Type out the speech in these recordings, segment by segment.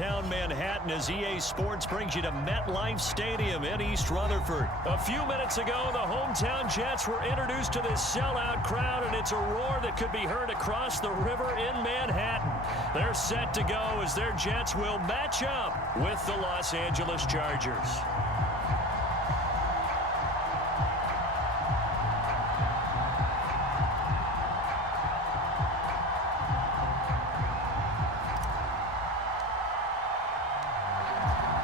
downtown Manhattan as EA Sports brings you to MetLife Stadium in East Rutherford. A few minutes ago, the hometown Jets were introduced to this sellout crowd, and it's a roar that could be heard across the river in Manhattan. They're set to go as their Jets will match up with the Los Angeles Chargers.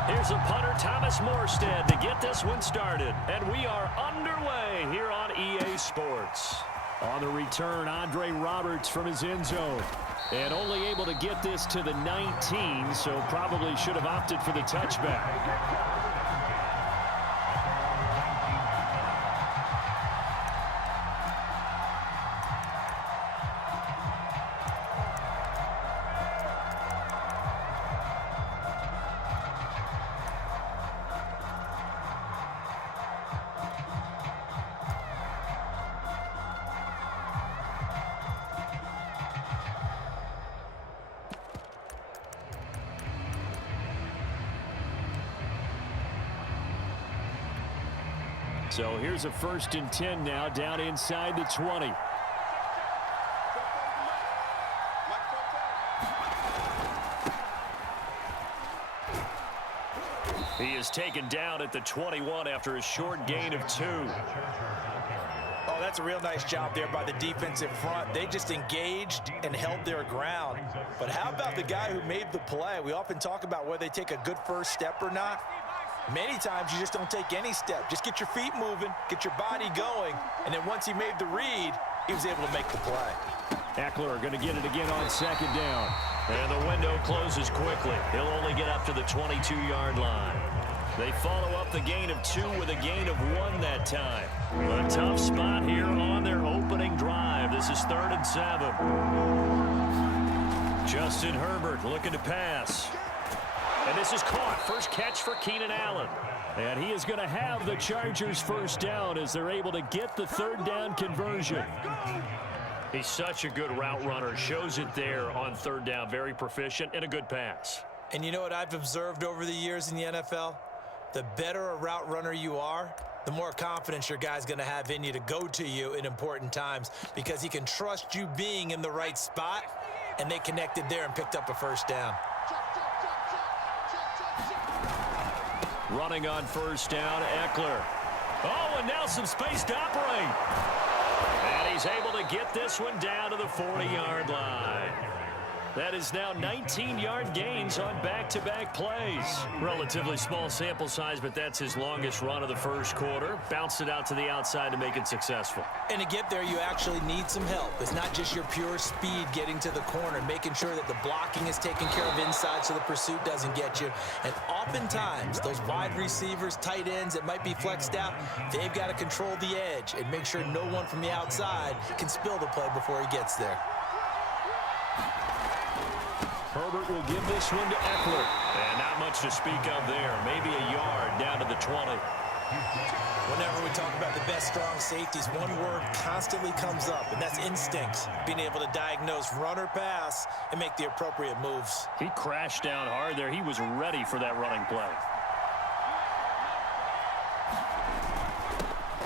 Here's a punter, Thomas Morstead, to get this one started. And we are underway here on EA Sports. On the return, Andre Roberts from his end zone. And only able to get this to the 19, so probably should have opted for the touchback. So here's a 1st and 10 now down inside the 20. He is taken down at the 21 after a short gain of 2. Oh, that's a real nice job there by the defensive front. They just engaged and held their ground. But how about the guy who made the play? We often talk about whether they take a good first step or not. Many times you just don't take any step. Just get your feet moving, get your body going, and then once he made the read, he was able to make the play. Eckler going to get it again on 2nd down. And the window closes quickly. He'll only get up to the 22-yard line. They follow up the gain of 2 with a gain of 1 that time. A tough spot here on their opening drive. This is 3rd and 7. Justin Herbert looking to pass. And this is caught. First catch for Keenan Allen. And he is going to have the Chargers first down as they're able to get the 3rd down conversion. He's such a good route runner. Shows it there on 3rd down. Very proficient and a good pass. And you know what I've observed over the years in the NFL? The better a route runner you are, the more confidence your guy's going to have in you to go to you in important times because he can trust you being in the right spot, and they connected there and picked up a 1st down. Running on 1st down, Eckler. Oh, and now some space to operate. And he's able to get this one down to the 40-yard line. That is now 19-yard gains on back-to-back plays. Relatively small sample size, but that's his longest run of the 1st quarter. Bounced it out to the outside to make it successful. And to get there, you actually need some help. It's not just your pure speed getting to the corner, making sure that the blocking is taken care of inside so the pursuit doesn't get you. And oftentimes, those wide receivers, tight ends that might be flexed out, they've got to control the edge and make sure no one from the outside can spill the play before he gets there. Herbert will give this one to Eckler. And not much to speak of there. Maybe a yard down to the 20. Whenever we talk about the best strong safeties, one word constantly comes up, and that's instinct. Being able to diagnose run or pass and make the appropriate moves. He crashed down hard there. He was ready for that running play.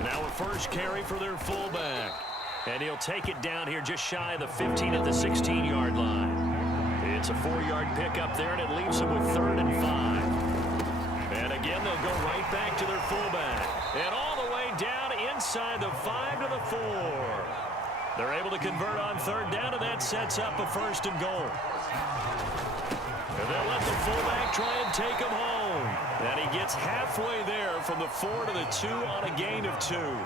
Now a first carry for their fullback. And he'll take it down here just shy of the 15 at the 16-yard line. It's a 4-yard pickup there, and it leaves them with 3rd and 5. And again, they'll go right back to their fullback. And all the way down inside the 5 to the 4. They're able to convert on 3rd down, and that sets up a 1st and goal. And they'll let the fullback try and take him home. And he gets halfway there from the 4 to the 2 on a gain of 2.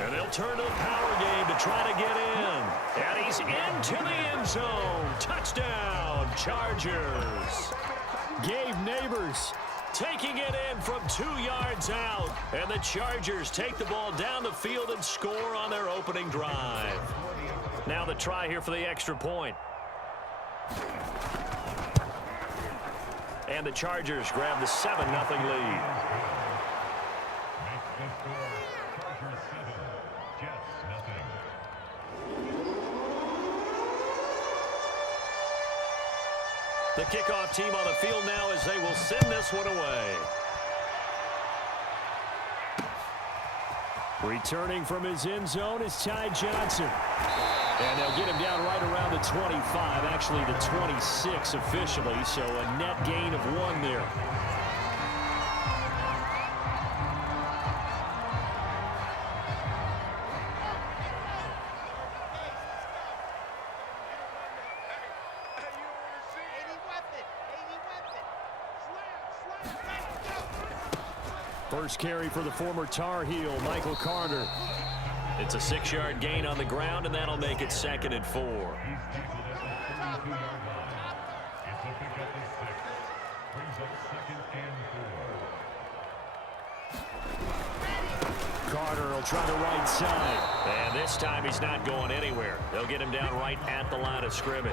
And they'll turn to the power game to try to get in. And he's into the end zone. Touchdown, Chargers. Gabe Neighbors taking it in from 2 yards out. And the Chargers take the ball down the field and score on their opening drive. Now the try here for the extra point. And the Chargers grab the 7-0 lead. The kickoff team on the field now as they will send this one away. Returning from his end zone is Ty Johnson. And they'll get him down right around the 25, actually the 26 officially, so a net gain of 1 there. First carry for the former Tar Heel, Michael Carter. It's a 6-yard gain on the ground, and that'll make it 2nd and 4. Carter will try the right side. And this time he's not going anywhere. They'll get him down right at the line of scrimmage.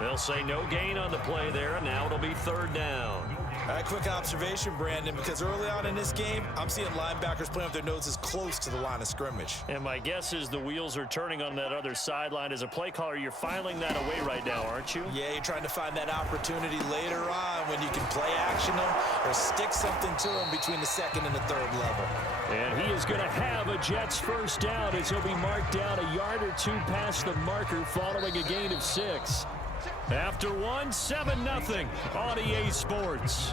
They'll say no gain on the play there, and now it'll be 3rd down. A quick observation, Brandon, because early on in this game, I'm seeing linebackers playing with their noses close to the line of scrimmage. And my guess is the wheels are turning on that other sideline. As a play caller, you're filing that away right now, aren't you? Yeah, you're trying to find that opportunity later on when you can play action them or stick something to them between the 2nd and the 3rd level. And he is going to have a Jets first down as he'll be marked down a yard or 2 past the marker following a gain of 6. After 1, 7-0 on EA Sports.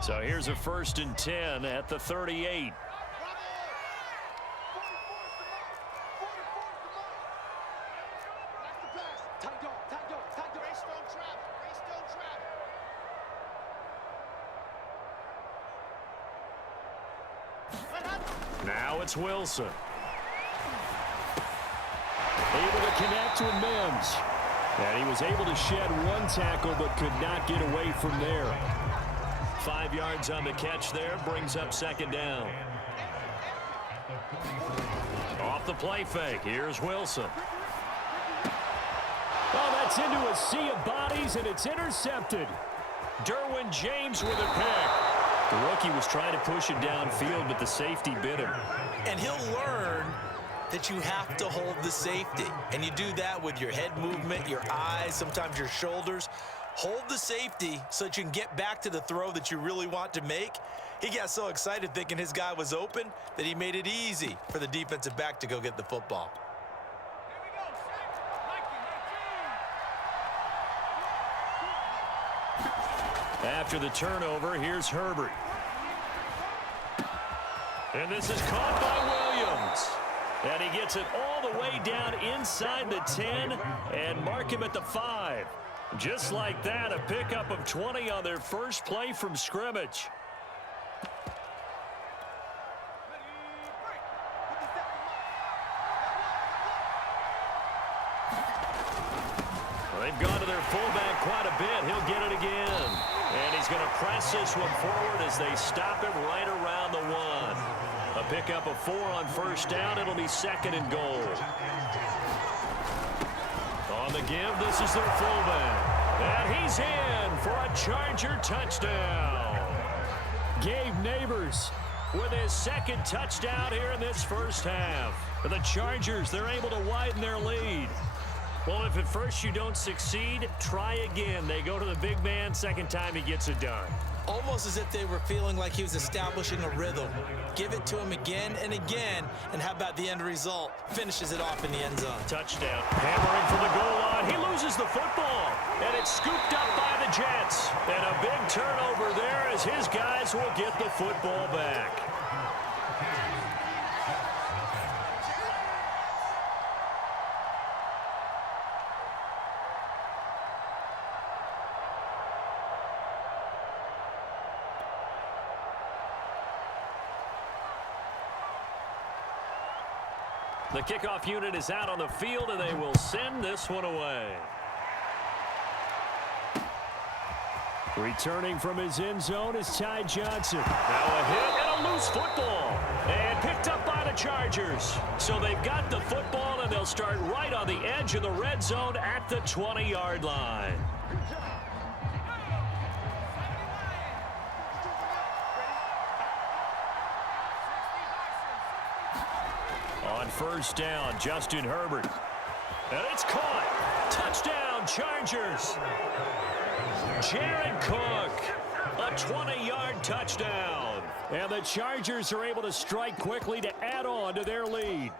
So here's a 1st and 10 at the 38. Now it's Wilson. Able to connect with Mims. And he was able to shed 1 tackle but could not get away from there. 5 yards on the catch there, brings up 2nd down. Off the play fake, here's Wilson. Oh, that's into a sea of bodies, and it's intercepted. Derwin James with a pick. The rookie was trying to push it downfield, but the safety bit him. And he'll learn that you have to hold the safety. And you do that with your head movement, your eyes, sometimes your shoulders. Hold the safety so that you can get back to the throw that you really want to make. He got so excited thinking his guy was open that he made it easy for the defensive back to go get the football. After the turnover, here's Herbert. And this is caught by Williams. And he gets it all the way down inside the 10 and mark him at the 5. Just like that, a pickup of 20 on their first play from scrimmage. Well, they've gone to their fullback quite a bit. He'll get it again. And he's going to press this one forward as they stop him right around the 1. A pickup of 4 on first down. It'll be 2nd and goal. On the give, this is their fullback. And he's in for a Charger touchdown. Gabe Neighbors with his 2nd touchdown here in this first half. For the Chargers, they're able to widen their lead. Well, if at first you don't succeed, try again. They go to the big man, 2nd time he gets it done. Almost as if they were feeling like he was establishing a rhythm. Give it to him again and again, and how about the end result? Finishes it off in the end zone. Touchdown. Hammering for the goal line. He loses the football, and it's scooped up by the Jets. And a big turnover there as his guys will get the football back. The kickoff unit is out on the field, and they will send this one away. Returning from his end zone is Ty Johnson. Now a hit and a loose football. And picked up by the Chargers. So they've got the football, and they'll start right on the edge of the red zone at the 20-yard line. On first down, Justin Herbert. And it's caught. Touchdown, Chargers. Jared Cook, a 20-yard touchdown. And the Chargers are able to strike quickly to add on to their lead.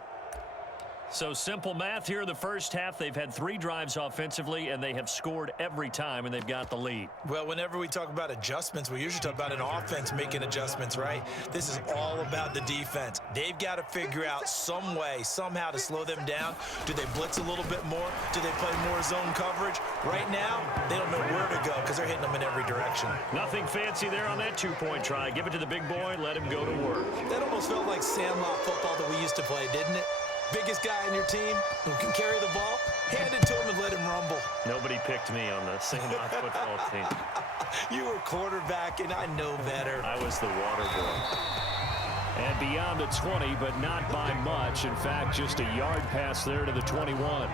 So simple math here in the first half. They've had 3 drives offensively, and they have scored every time, and they've got the lead. Well, whenever we talk about adjustments, we usually talk about an offense making adjustments, right? This is all about the defense. They've got to figure out some way, somehow to slow them down. Do they blitz a little bit more? Do they play more zone coverage? Right now, they don't know where to go because they're hitting them in every direction. Nothing fancy there on that 2-point try. Give it to the big boy, let him go to work. That almost felt like Sandlot football that we used to play, didn't it? Biggest guy on your team who can carry the ball, hand it to him and let him rumble. Nobody picked me on the Sandlot football team. You were quarterback, and I know better. I was the water boy. And beyond the 20, but not by much. In fact, just a yard pass there to the 21.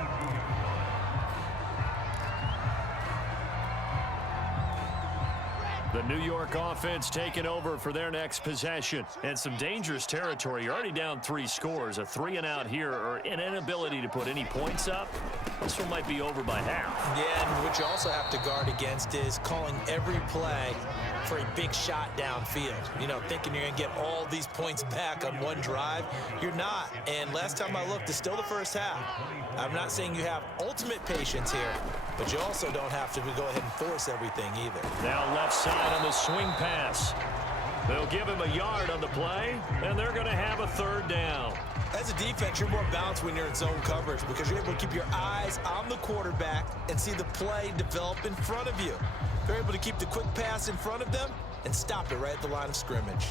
The New York offense taking over for their next possession. And some dangerous territory. You're already down 3 scores. A 3-and-out here, or an inability to put any points up. This one might be over by half. Yeah, and what you also have to guard against is calling every play for a big shot downfield. You know, thinking you're going to get all these points back on one drive. You're not. And last time I looked, it's still the first half. I'm not saying you have ultimate patience here, but you also don't have to go ahead and force everything either. Now left side on the swing pass. They'll give him a yard on the play, and they're going to have a 3rd down. As a defense, you're more balanced when you're in zone coverage because you're able to keep your eyes on the quarterback and see the play develop in front of you. They're able to keep the quick pass in front of them and stop it right at the line of scrimmage.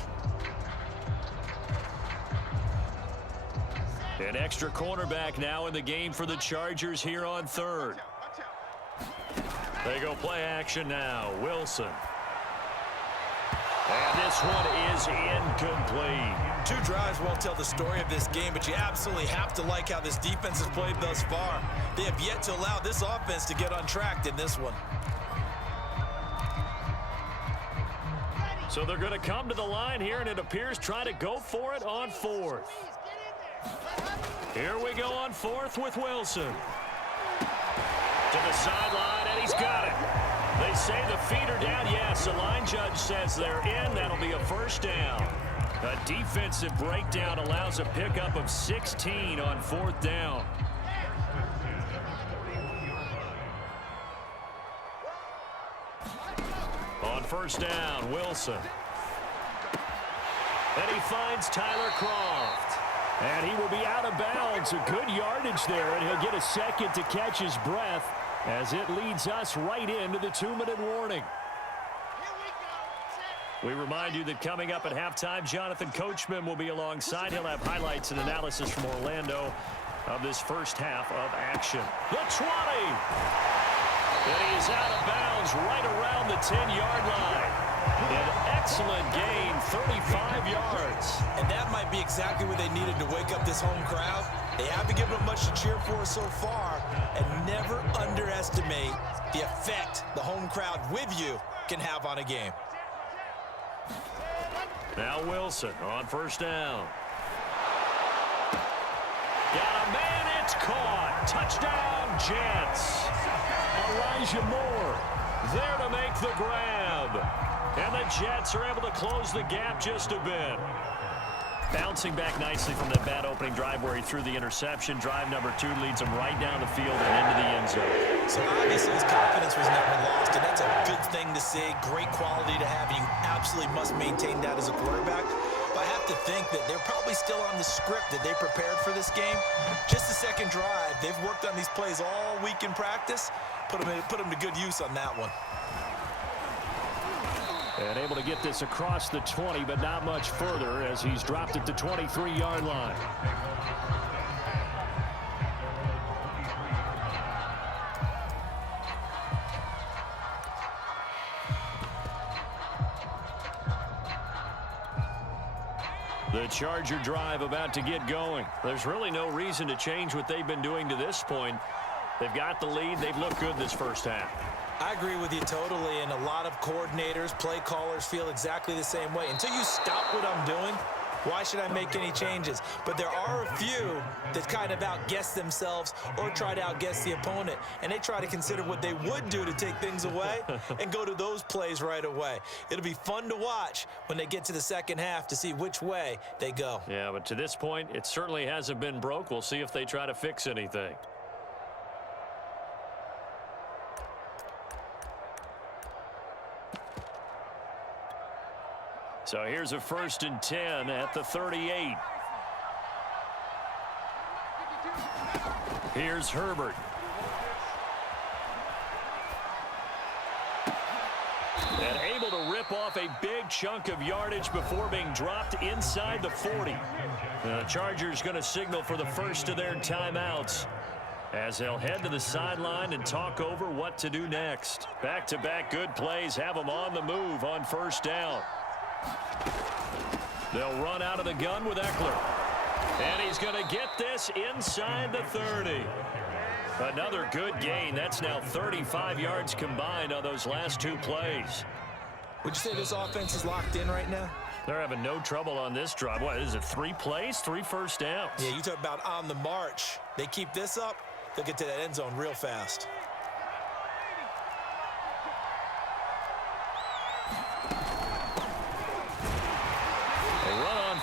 An extra cornerback now in the game for the Chargers here on 3rd. They go play action now. Wilson. And this one is incomplete. 2 drives won't tell the story of this game, but you absolutely have to like how this defense has played thus far. They have yet to allow this offense to get untracked in this one. So they're going to come to the line here, and it appears trying to go for it on 4th. Here we go on 4th with Wilson. To the sideline, and he's got it. They say the feet are down. Yes, the line judge says they're in. That'll be a 1st down. A defensive breakdown allows a pickup of 16 on 4th down. On 1st down, Wilson. And he finds Tyler Kroft. And he will be out of bounds. A good yardage there, and he'll get a second to catch his breath as it leads us right into the 2-minute warning. We remind you that coming up at halftime, Jonathan Coachman will be alongside. He'll have highlights and analysis from Orlando of this first half of action. The 20. And he is out of bounds right around the 10-yard line. An excellent gain, 35 yards. And that might be exactly what they needed to wake up this home crowd. They haven't given them much to cheer for so far, and never underestimate the effect the home crowd with you can have on a game. Now Wilson on 1st down. Got a man, it's caught. Touchdown, Jets. Elijah Moore there to make the grab. And the Jets are able to close the gap just a bit. Bouncing back nicely from that bad opening drive where he threw the interception. Drive number 2 leads him right down the field and into the end zone. So obviously his confidence was never lost, and that's a good thing to see. Great quality to have, and you absolutely must maintain that as a quarterback. But I have to think that they're probably still on the script that they prepared for this game. Just the second drive. They've worked on these plays all week in practice. Put them to good use on that one. And able to get this across the 20, but not much further as he's dropped it to 23-yard line. The Charger drive about to get going. There's really no reason to change what they've been doing to this point. They've got the lead. They've looked good this first half. I agree with you totally, and a lot of coordinators, play callers feel exactly the same way. Until you stop what I'm doing, Why should I make any changes? But there are a few that kind of outguess themselves or try to outguess the opponent, and they try to consider what they would do to take things away and go to those plays right away. It'll be fun to watch when they get to the second half to see which way they go. Yeah, but to this point, it certainly hasn't been broke. We'll see if they try to fix anything. So here's a 1st and 10 at the 38. Here's Herbert. And able to rip off a big chunk of yardage before being dropped inside the 40. The Chargers going to signal for the first of their timeouts as they'll head to the sideline and talk over what to do next. Back-to-back good plays have them on the move on 1st down. They'll run out of the gun with Eckler. And he's going to get this inside the 30. Another good gain. That's now 35 yards combined on those last 2 plays. Would you say this offense is locked in right now? They're having no trouble on this drive. What is it, 3 plays, 3 first downs? Yeah, you talk about on the march. They keep this up, they'll get to that end zone real fast.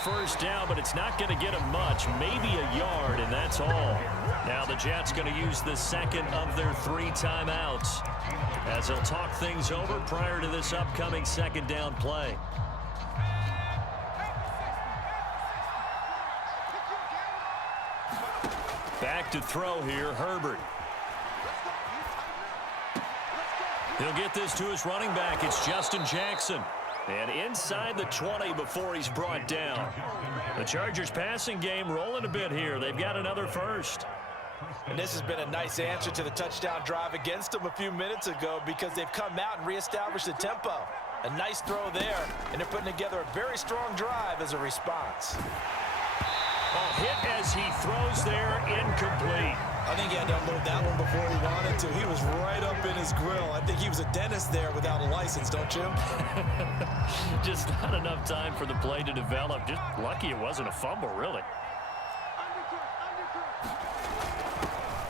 First down, but it's not going to get him much, maybe a yard, and that's all. Now the Jets going to use the second of their 3 timeouts as they'll talk things over prior to this upcoming 2nd down play. Back to throw here, Herbert. He'll get this to his running back. It's Justin Jackson. And inside the 20 before he's brought down. The Chargers passing game rolling a bit here. They've got another first. And this has been a nice answer to the touchdown drive against them a few minutes ago because they've come out and reestablished the tempo. A nice throw there, and they're putting together a very strong drive as a response. A hit as he throws there, incomplete. I think he had to unload that one before he wanted to. He was right up in his grill. I think he was a dentist there without a license, don't you? Just not enough time for the play to develop. Just lucky it wasn't a fumble, really.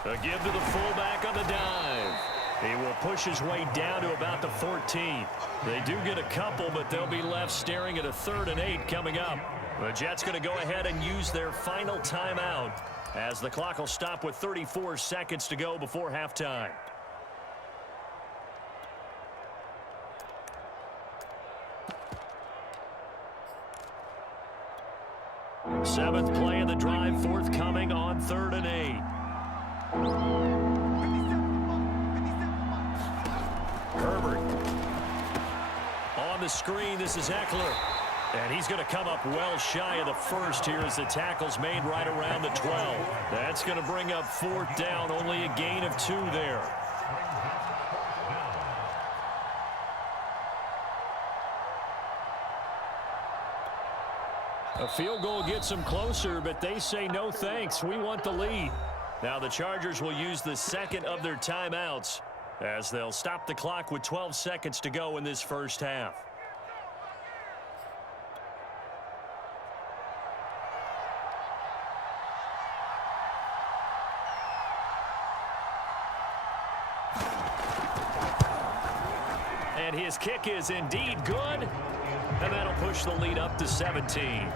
A give to the fullback on the dive. He will push his way down to about the 14. They do get a couple, but they'll be left staring at a 3rd and 8 coming up. The Jets going to go ahead and use their final timeout as the clock will stop with 34 seconds to go before halftime. Seventh play of the drive forthcoming on 3rd and 8. Herbert. On the screen, this is Eckler. And he's going to come up well shy of the first here as the tackle's made right around the 12. That's going to bring up 4th down, only a gain of 2 there. A field goal gets them closer, but they say no thanks. We want the lead. Now the Chargers will use the second of their timeouts as they'll stop the clock with 12 seconds to go in this first half. And his kick is indeed good. And that'll push the lead up to 17.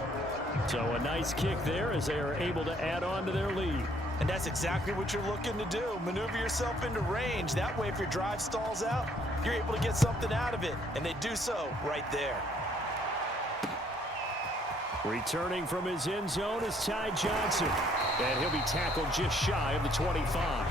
So a nice kick there as they are able to add on to their lead. And that's exactly what you're looking to do. Maneuver yourself into range. That way, if your drive stalls out, you're able to get something out of it. And they do so right there. Returning from his end zone is Ty Johnson. And he'll be tackled just shy of the 25.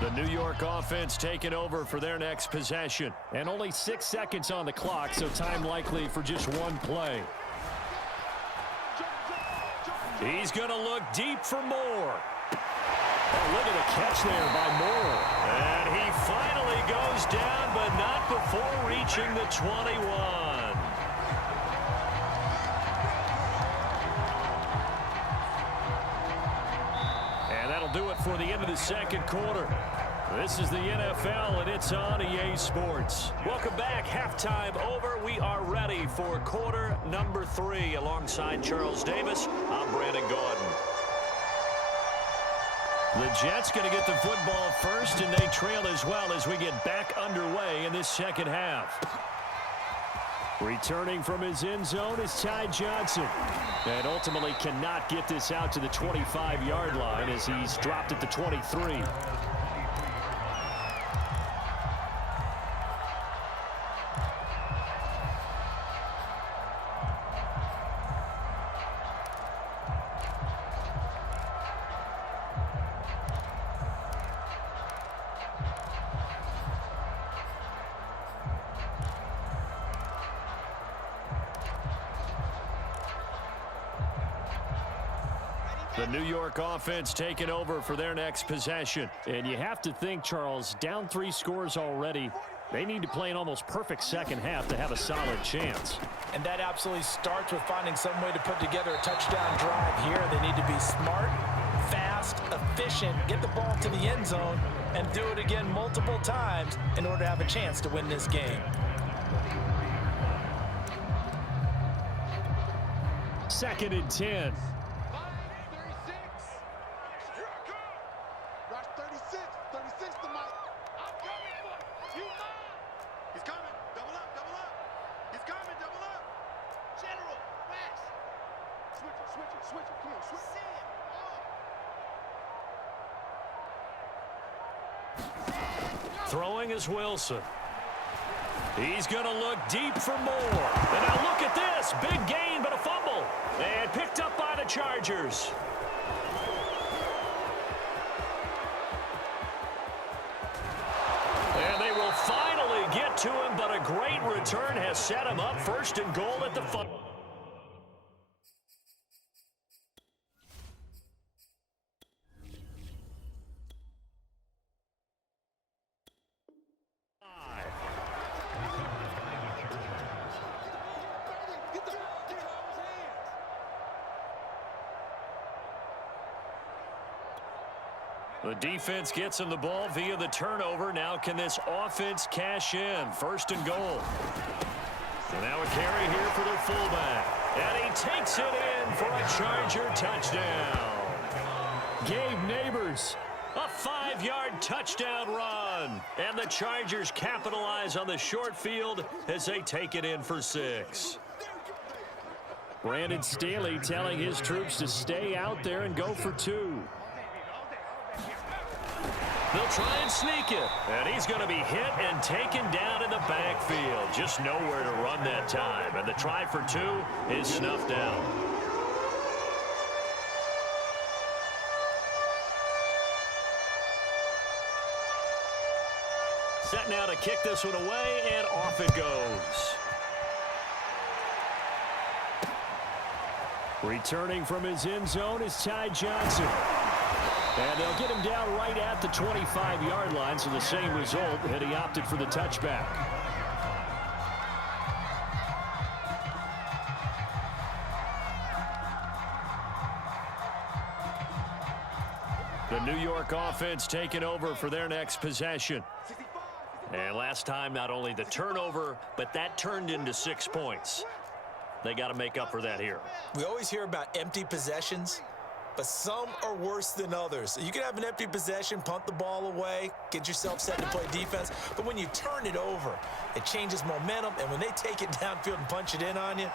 The New York offense taking over for their next possession. And only 6 seconds on the clock, so time likely for just one play. He's going to look deep for Moore. Oh, look at the catch there by Moore. And he finally goes down, but not before reaching the 21. And that'll do it for the end of the second quarter. This is the NFL, and it's on EA Sports. Welcome back. Halftime over. We are ready for quarter number 3. Alongside Charles Davis, I'm Brandon Gaudin. The Jets going to get the football first, and they trail as well as we get back underway in this second half. Returning from his end zone is Ty Johnson. And ultimately cannot get this out to the 25-yard line as he's dropped at the 23. The New York offense taking over for their next possession. And you have to think, Charles, down 3 scores already. They need to play an almost perfect second half to have a solid chance. And that absolutely starts with finding some way to put together a touchdown drive here. They need to be smart, fast, efficient, get the ball to the end zone, and do it again multiple times in order to have a chance to win this game. Second and 10. Throwing is Wilson. He's going to look deep for more. And now look at this. Big gain, but a fumble. And picked up by the Chargers. And they will finally get to him, but a great return has set him up first and goal at the fumble. The defense gets him the ball via the turnover. Now can this offense cash in? First and goal. So now a carry here for their fullback. And he takes it in for a Charger touchdown. Gabe Neighbors, a 5-yard touchdown run. And the Chargers capitalize on the short field as they take it in for 6. Brandon Staley telling his troops to stay out there and go for 2. They'll try and sneak it. And he's going to be hit and taken down in the backfield. Just nowhere to run that time. And the try for 2 is snuffed out. Set now to kick this one away, and off it goes. Returning from his end zone is Ty Johnson. And they'll get him down right at the 25-yard line, so the same result, and he opted for the touchback. The New York offense taking over for their next possession. And last time, not only the turnover, but that turned into 6 points. They got to make up for that here. We always hear about empty possessions, but some are worse than others. You can have an empty possession, punt the ball away, get yourself set to play defense, but when you turn it over, it changes momentum, and when they take it downfield and punch it in on you,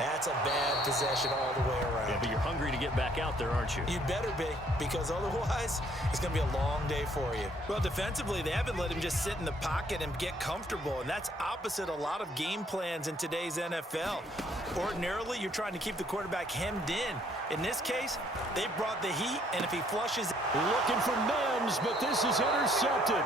that's a bad possession all the way around. Yeah, but you're hungry to get back out there, aren't you? You better be, because otherwise, it's going to be a long day for you. Well, defensively, they haven't let him just sit in the pocket and get comfortable, and that's opposite a lot of game plans in today's NFL. Ordinarily, you're trying to keep the quarterback hemmed in. In this case, they brought the heat, and if he flushes... Looking for Mims, but this is intercepted.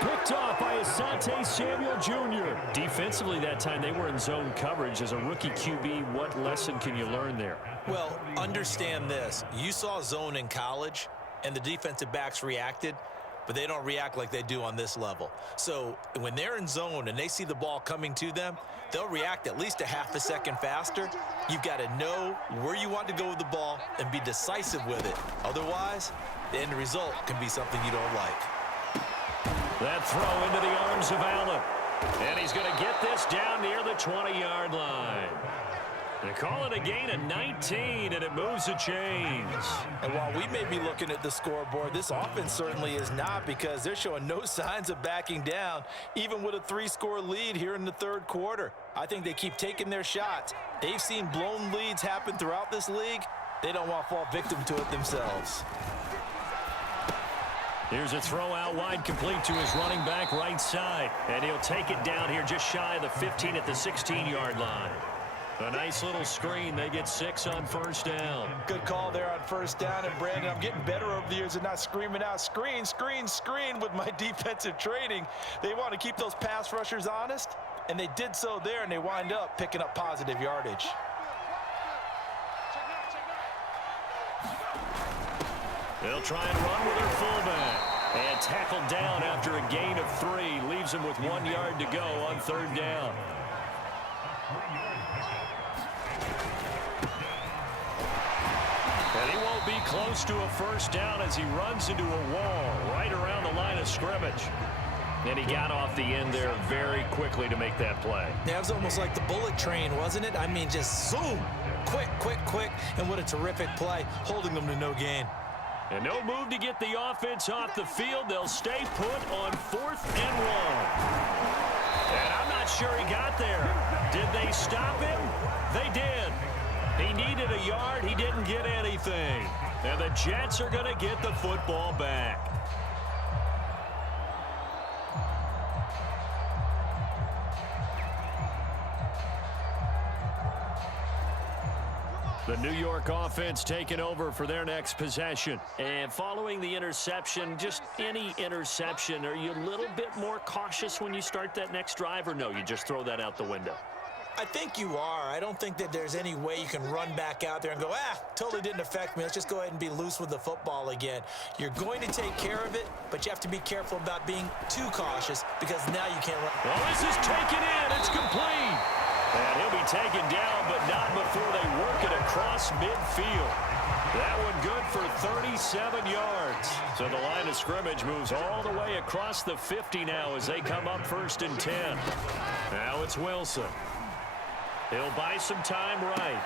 Picked off by Asante Samuel Jr. Defensively that time, they were in zone coverage. As a rookie QB, what lesson can you learn there? Well, understand this. You saw zone in college, and the defensive backs reacted, but they don't react like they do on this level. So when they're in zone and they see the ball coming to them, they'll react at least a half a second faster. You've got to know where you want to go with the ball and be decisive with it. Otherwise, the end result can be something you don't like. That throw into the arms of Allen. And he's going to get this down near the 20-yard line. They call it a gain of 19, and it moves the chains. And while we may be looking at the scoreboard, this offense certainly is not, because they're showing no signs of backing down, even with a 3-score lead here in the third quarter. I think they keep taking their shots. They've seen blown leads happen throughout this league. They don't want to fall victim to it themselves. Here's a throw out wide, complete to his running back right side. And he'll take it down here just shy of the 15 at the 16-yard line. A nice little screen. They get 6 on first down. Good call there on first down. And, Brandon, I'm getting better over the years and not screaming out, screen, screen, screen with my defensive training. They want to keep those pass rushers honest, and they did so there, and they wind up picking up positive yardage. They'll try and run with their fullback. And tackled down after a gain of 3. Leaves him with 1 yard to go on third down. And he won't be close to a first down as he runs into a wall right around the line of scrimmage. And he got off the end there very quickly to make that play. Yeah, it was almost like the bullet train, wasn't it? I mean, just zoom, quick, quick, quick. And what a terrific play, holding them to no gain. And no move to get the offense off the field. They'll stay put on 4th and 1. And I'm not sure he got there. Did they stop him? They did. He needed a yard. He didn't get anything. And the Jets are going to get the football back. The New York offense taking over for their next possession. And following the interception, just any interception, are you a little bit more cautious when you start that next drive, or no, you just throw that out the window? I think you are. I don't think that there's any way you can run back out there and go, totally didn't affect me. Let's just go ahead and be loose with the football again. You're going to take care of it, but you have to be careful about being too cautious, because now you can't run. Well, this is taken in. It's complete. And he'll be taken down, but not before they work it across midfield. That one good for 37 yards. So the line of scrimmage moves all the way across the 50 now as they come up 1st and 10. Now it's Wilson. He'll buy some time right.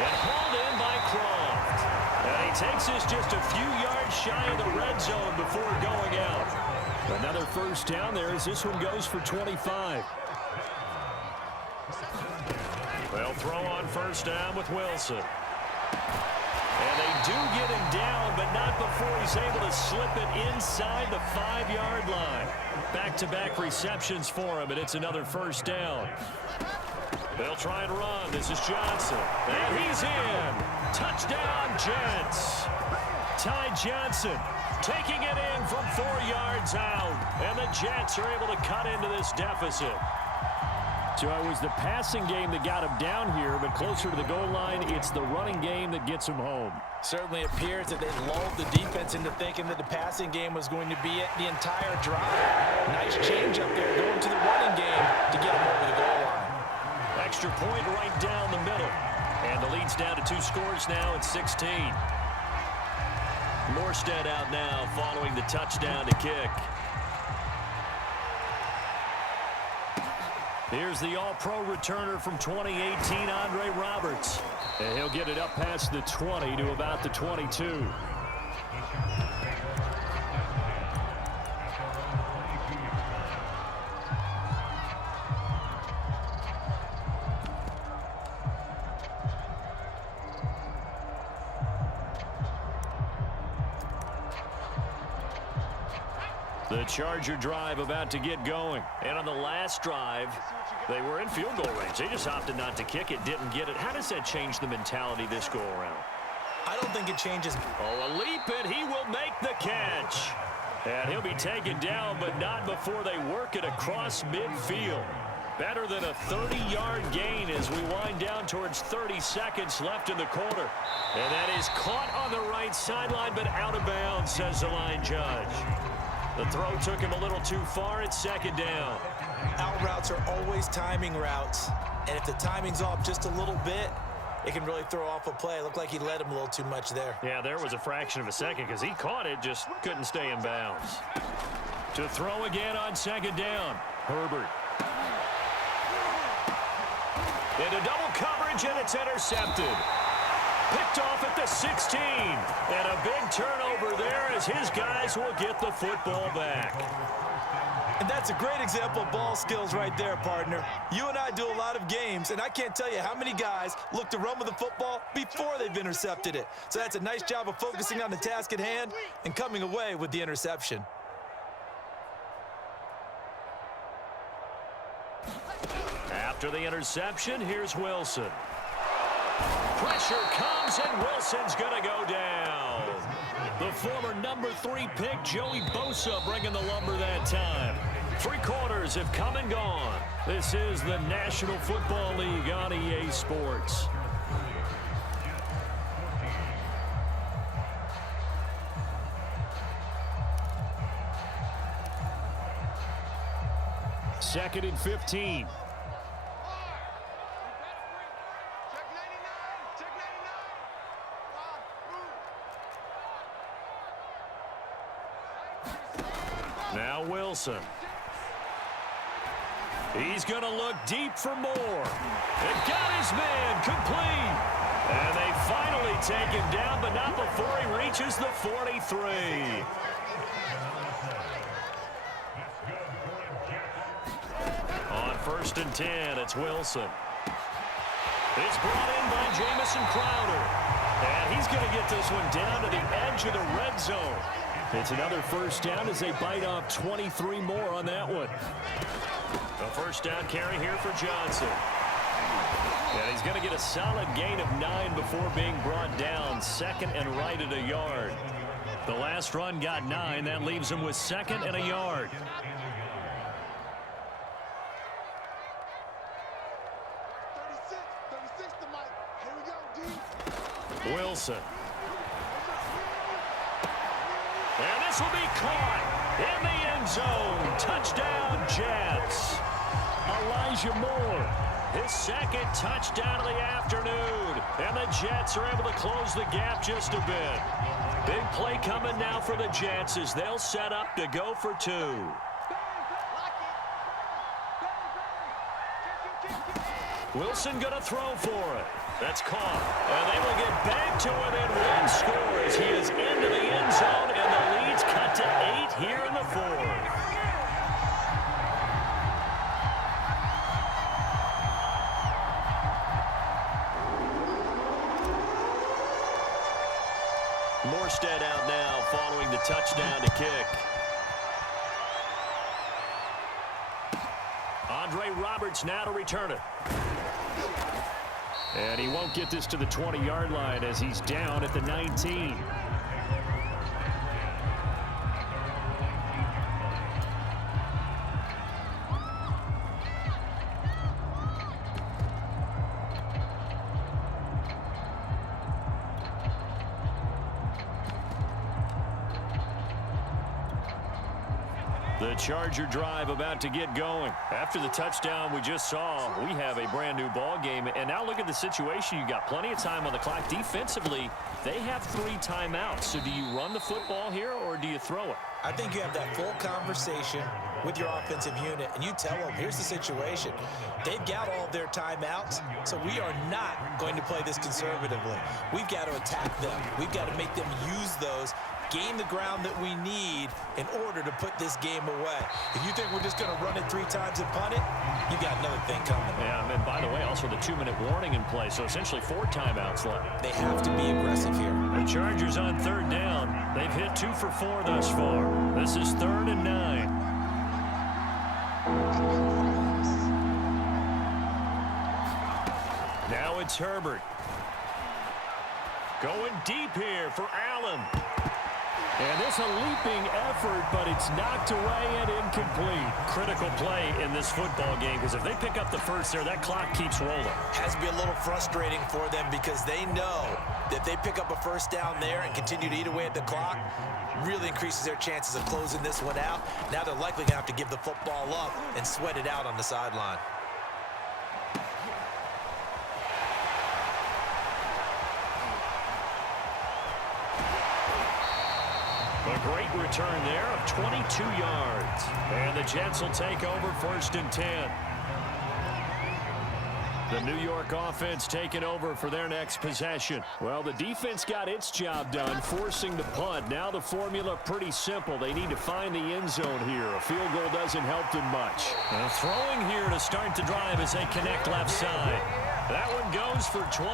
And hauled in by Croft. And he takes this just a few yards shy of the red zone before going out. Another first down there as this one goes for 25. They'll throw on first down with Wilson. And they do get him down, but not before he's able to slip it inside the 5-yard line. Back-to-back receptions for him, and it's another first down. They'll try and run. This is Johnson. And he's in. Touchdown, Jets. Ty Johnson taking it in from 4 yards out. And the Jets are able to cut into this deficit. So it was the passing game that got him down here, but closer to the goal line, it's the running game that gets him home. Certainly appears that they lulled the defense into thinking that the passing game was going to be it the entire drive. Nice change up there going to the running game to get him over the goal line. Extra point right down the middle. And the lead's down to 2 scores now at 16. Morstead out now following the touchdown to kick. Here's the all-pro returner from 2018, Andre Roberts. And he'll get it up past the 20 to about the 22. The Charger drive about to get going. And on the last drive, they were in field goal range. They just opted not to kick it, didn't get it. How does that change the mentality this go around? I don't think it changes. Oh, a leap, and he will make the catch. And he'll be taken down, but not before they work it across midfield. Better than a 30-yard gain as we wind down towards 30 seconds left in the quarter. And that is caught on the right sideline, but out of bounds, says the line judge. The throw took him a little too far at 2nd down. Out routes are always timing routes. And if the timing's off just a little bit, it can really throw off a play. It looked like he led him a little too much there. Yeah, there was a fraction of a second because he caught it, just couldn't stay in bounds. To throw again on second down. Herbert. Into double coverage, and it's intercepted. Picked off at the 16. And a big turnover there as his guys will get the football back. And that's a great example of ball skills right there, partner. You and I do a lot of games, and I can't tell you how many guys look to run with the football before they've intercepted it. So that's a nice job of focusing on the task at hand and coming away with the interception. After the interception, here's Wilson. Pressure comes, and Wilson's going to go down. The former number 3 pick, Joey Bosa, bringing the lumber that time. 3 quarters have come and gone. This is the National Football League on EA Sports. Second and 15. Now Wilson. He's going to look deep for more. And got his man complete. And they finally take him down, but not before he reaches the 43. On 1st and 10, it's Wilson. It's brought in by Jamison Crowder. And he's going to get this one down to the edge of the red zone. It's another first down as they bite off 23 more on that one. A first down carry here for Johnson. And he's going to get a solid gain of 9 before being brought down. 2nd and right at a yard. The last run got 9. That leaves him with 2nd and a yard. Wilson. And this will be caught in the end zone. Touchdown, Jets. Elijah Moore, his 2nd touchdown of the afternoon. And the Jets are able to close the gap just a bit. Big play coming now for the Jets as they'll set up to go for 2. Wilson going to throw for it. That's caught. And they will get back to within 1 score as he is into the end zone, and the lead's cut to 8 here in the 4th. Morstead out now following the touchdown to kick. Andre Roberts now to return it. And he won't get this to the 20-yard line as he's down at the 19. The Charger drive about to get going. After the touchdown we just saw, we have a brand new ball game. And now look at the situation. You got plenty of time on the clock. Defensively, they have 3 timeouts. So do you run the football here or do you throw it? I think you have that full conversation with your offensive unit, and you tell them, here's the situation. They've got all their timeouts, so we are not going to play this conservatively. We've got to attack them. We've got to make them use those, gain the ground that we need in order to put this game away. If you think we're just going to run it 3 times and punt it, you've got another thing coming. Yeah, and by the way, also the 2-minute warning in play, so essentially 4 timeouts left. They have to be aggressive here. The Chargers on 3rd down. They've hit 2 for 4 thus far. This is 3rd and 9. Now it's Herbert. Going deep here for Allen. And it's a leaping effort, but it's knocked away and incomplete. Critical play in this football game because if they pick up the first there, that clock keeps rolling. Has to be a little frustrating for them because they know that they pick up a first down there and continue to eat away at the clock, really increases their chances of closing this one out. Now they're likely going to have to give the football up and sweat it out on the sideline. A great return there of 22 yards. And the Jets will take over 1st and 10. The New York offense taking over for their next possession. Well, the defense got its job done, forcing the punt. Now the formula pretty simple. They need to find the end zone here. A field goal doesn't help them much. Throwing here to start the drive as they connect left side. That one goes for 24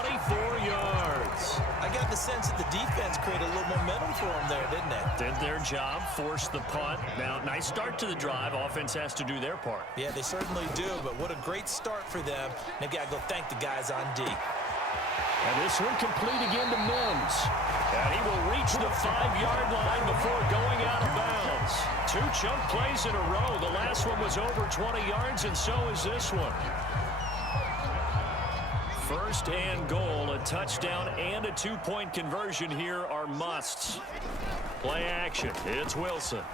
yards. I got the sense that the defense created a little momentum for them there, didn't it? Did their job, forced the punt. Now, nice start to the drive. Offense has to do their part. Yeah, they certainly do, but what a great start for them. They've got to go thank the guys on D. And this one complete again to Mims. And he will reach the 5-yard line before going out of bounds. 2 chunk plays in a row. The last one was over 20 yards, and so is this one. 1st and goal, a touchdown and a 2-point conversion here are musts. Play action. It's Wilson.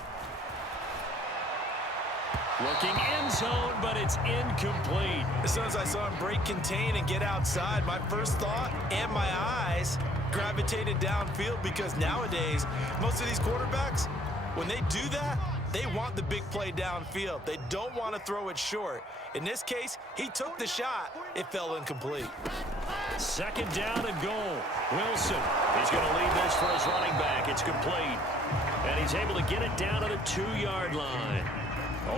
Looking end zone, but it's incomplete. As soon as I saw him break contain and get outside, my first thought and my eyes gravitated downfield, because nowadays, most of these quarterbacks, when they do that, they want the big play downfield. They don't want to throw it short. In this case, he took the shot. It fell incomplete. 2nd down and goal. Wilson, he's going to lead this for his running back. It's complete. And he's able to get it down to the 2-yard line.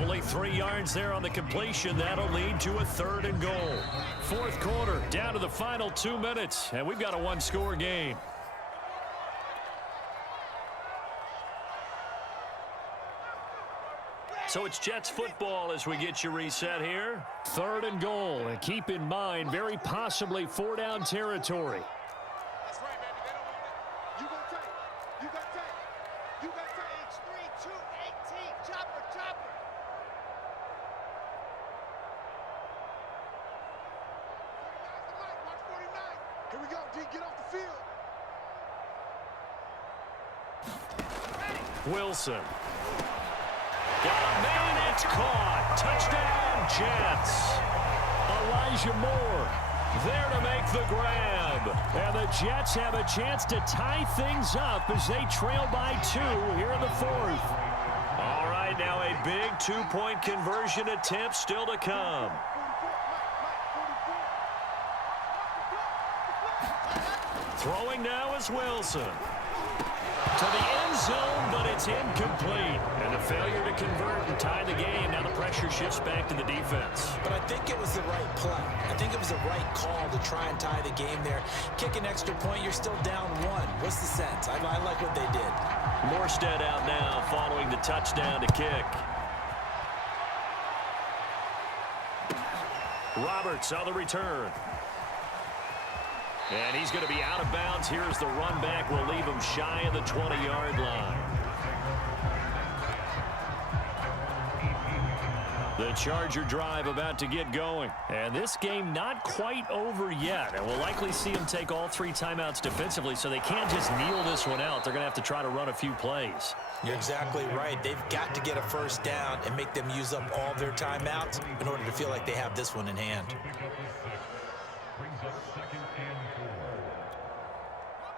Only 3 yards there on the completion. That'll lead to a 3rd and goal. 4th quarter, down to the final 2 minutes. And we've got a 1-score game. So it's Jets football as we get you reset here. 3rd and goal. And keep in mind, very possibly 4-down territory. That's right, baby. They don't want it. You gon' take. You got take. You got take. H3, 2, 18. Chopper, chopper. 49's the mic. Watch 49. Here we go, D. Get off the field. Wilson. Got a man, it's caught. Touchdown, Jets. Elijah Moore there to make the grab. And the Jets have a chance to tie things up as they trail by 2 here in the 4th. All right, now a big 2-point conversion attempt still to come. Throwing now is Wilson. To the end zone, but it's incomplete. And a failure to convert and tie the game. Now the pressure shifts back to the defense. But I think it was the right play. I think it was the right call to try and tie the game there. Kick an extra point, you're still down 1. What's the sense? I like what they did. Morstead out now following the touchdown to kick. Roberts on the return. And he's going to be out of bounds. Here's the run back. Will leave him shy of the 20-yard line. The Charger drive about to get going. And this game not quite over yet. And we'll likely see them take all 3 timeouts defensively, so they can't just kneel this one out. They're going to have to try to run a few plays. You're exactly right. They've got to get a 1st down and make them use up all their timeouts in order to feel like they have this one in hand.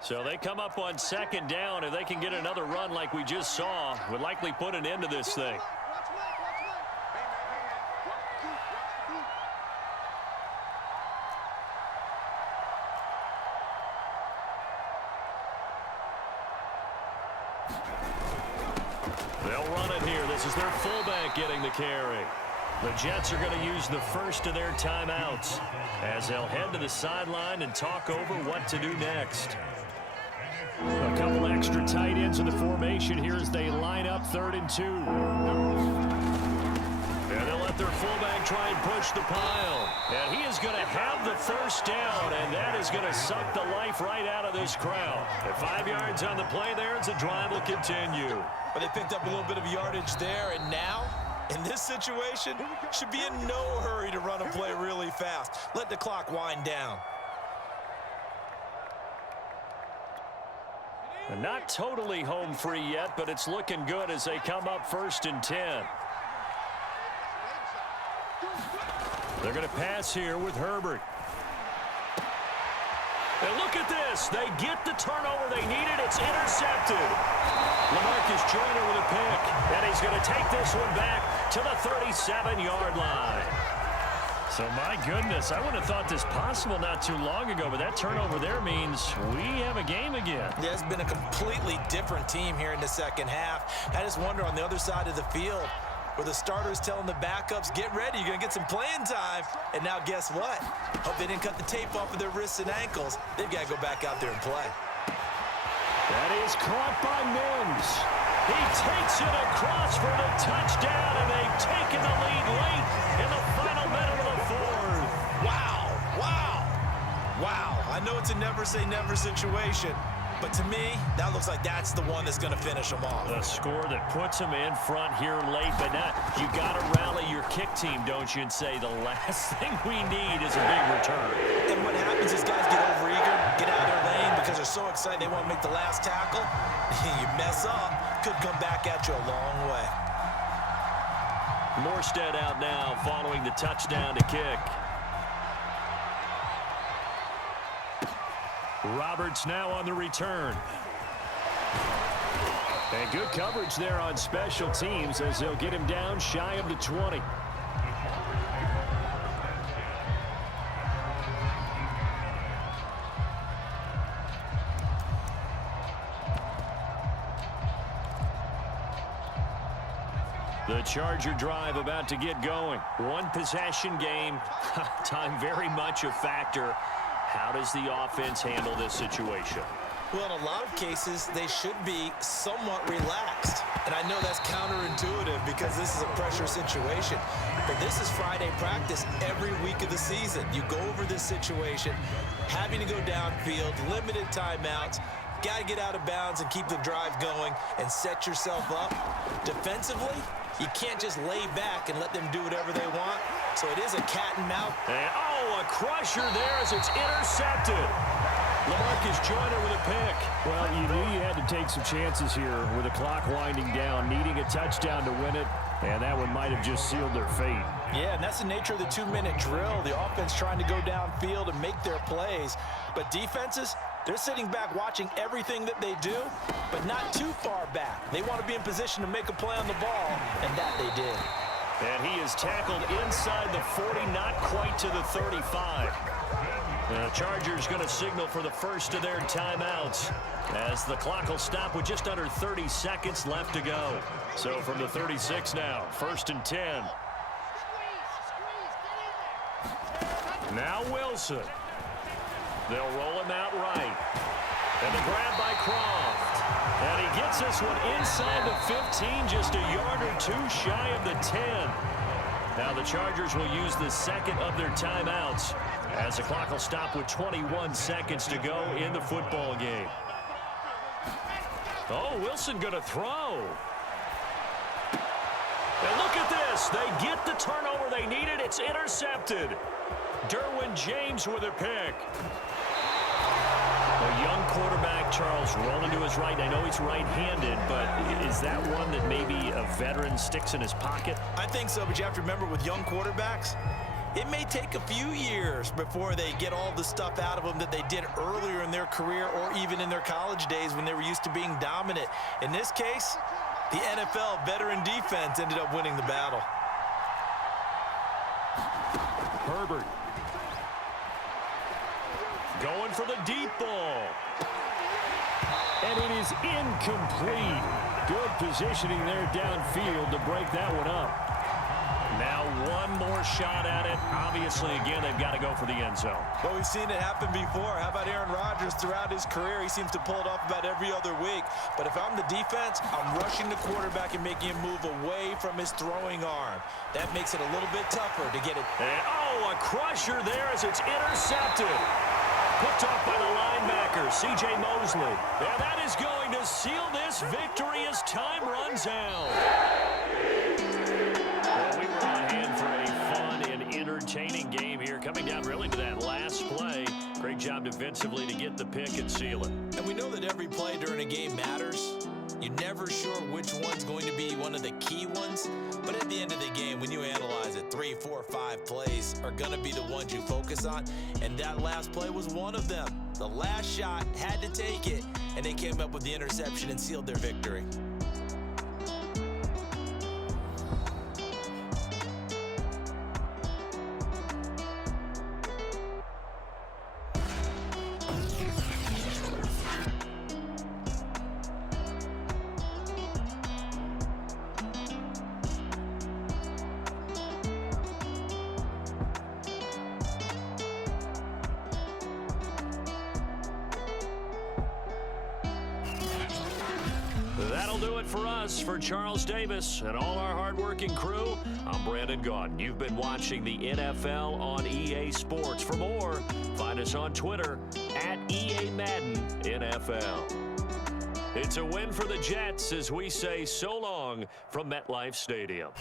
So they come up on 2nd down. If they can get another run like we just saw, would likely put an end to this thing. They'll run it here. This is their fullback getting the carry. The Jets are going to use the first of their timeouts as they'll head to the sideline and talk over what to do next. A couple extra tight ends in the formation here as they line up 3rd and 2. And they'll let their fullback try and push the pile. And he is going to have the 1st down, and that is going to suck the life right out of this crowd. At 5 yards on the play there, as the drive will continue. But they picked up a little bit of yardage there, and now, in this situation, should be in no hurry to run a play really fast. Let the clock wind down. And not totally home free yet, but it's looking good as they come up 1st and 10. They're going to pass here with Herbert. And look at this. They get the turnover they needed. It's intercepted. LaMarcus Joyner with a pick. And he's going to take this one back to the 37-yard line. So, my goodness, I wouldn't have thought this possible not too long ago, but that turnover there means we have a game again. Yeah, it's been a completely different team here in the second half. I just wonder on the other side of the field, where the starters telling the backups, get ready, you're going to get some playing time. And now guess what? Hope they didn't cut the tape off of their wrists and ankles. They've got to go back out there and play. That is caught by Mims. He takes it across for the touchdown, and they've taken the lead late in the final minute of the fourth. Wow, wow, wow. I know it's a never say never situation, but to me, that looks like that's the one that's going to finish them off. The score that puts them in front here late, but not. You got to rally your kick team, don't you, and say the last thing we need is a big return. And what happens is guys get overeager, get out of their lane because they're so excited they want to make the last tackle. You mess up, could come back at you a long way. Morstead out now following the touchdown to kick. Roberts now on the return. And good coverage there on special teams as they'll get him down shy of the 20. The Charger drive about to get going. One possession game. Time very much a factor. How does the offense handle this situation? Well, in a lot of cases, they should be somewhat relaxed. And I know that's counterintuitive because this is a pressure situation. But this is Friday practice every week of the season. You go over this situation, having to go downfield, limited timeouts, got to get out of bounds and keep the drive going and set yourself up. Defensively, you can't just lay back and let them do whatever they want. So it is a cat and mouse. And, a crusher there as it's intercepted. LaMarcus Joyner with a pick. Well, you knew you had to take some chances here with the clock winding down, needing a touchdown to win it, and that one might have just sealed their fate. Yeah, and that's the nature of the 2-minute drill. The offense trying to go downfield and make their plays. But defenses, they're sitting back watching everything that they do, but not too far back. They want to be in position to make a play on the ball, and that they did. And he is tackled inside the 40, not quite to the 35. The Chargers going to signal for the first of their timeouts as the clock will stop with just under 30 seconds left to go. So from the 36 now, 1st and 10. Now Wilson. They'll roll him out right. And the grab by Croft. And he gets this one inside the 15, just a yard or two shy of the 10. Now the Chargers will use the second of their timeouts as the clock will stop with 21 seconds to go in the football game. Oh, Wilson going to throw. And look at this. They get the turnover they needed. It's intercepted. Derwin James with a pick. A young quarterback, Charles, rolling to his right. I know he's right-handed, but is that one that maybe a veteran sticks in his pocket? I think so, but you have to remember with young quarterbacks, it may take a few years before they get all the stuff out of them that they did earlier in their career or even in their college days when they were used to being dominant. In this case, the NFL veteran defense ended up winning the battle. Herbert. Going for the deep ball. And it is incomplete. Good positioning there downfield to break that one up. Now one more shot at it. Obviously, again, they've got to go for the end zone. Well, we've seen it happen before. How about Aaron Rodgers throughout his career? He seems to pull it off about every other week. But if I'm the defense, I'm rushing the quarterback and making him move away from his throwing arm. That makes it a little bit tougher to get it. And, a crusher there as it's intercepted. Picked off by the linebacker, C.J. Mosley. And that is going to seal this victory as time runs out. Well, we were on hand for a fun and entertaining game here, coming down really to that last play. Great job defensively to get the pick and seal it. And we know that every play during a game matters. You're never sure which one's going to be one of the key ones. But at the end of the game, when you analyze it, 3, 4, 5 plays are going to be the ones you focus on. And that last play was one of them. The last shot had to take it, and they came up with the interception and sealed their victory. That'll do it for us. For Charles Davis and all our hardworking crew, I'm Brandon Gaudin. You've been watching the NFL on EA Sports. For more, find us on Twitter at EA Madden NFL. It's a win for the Jets as we say so long from MetLife Stadium.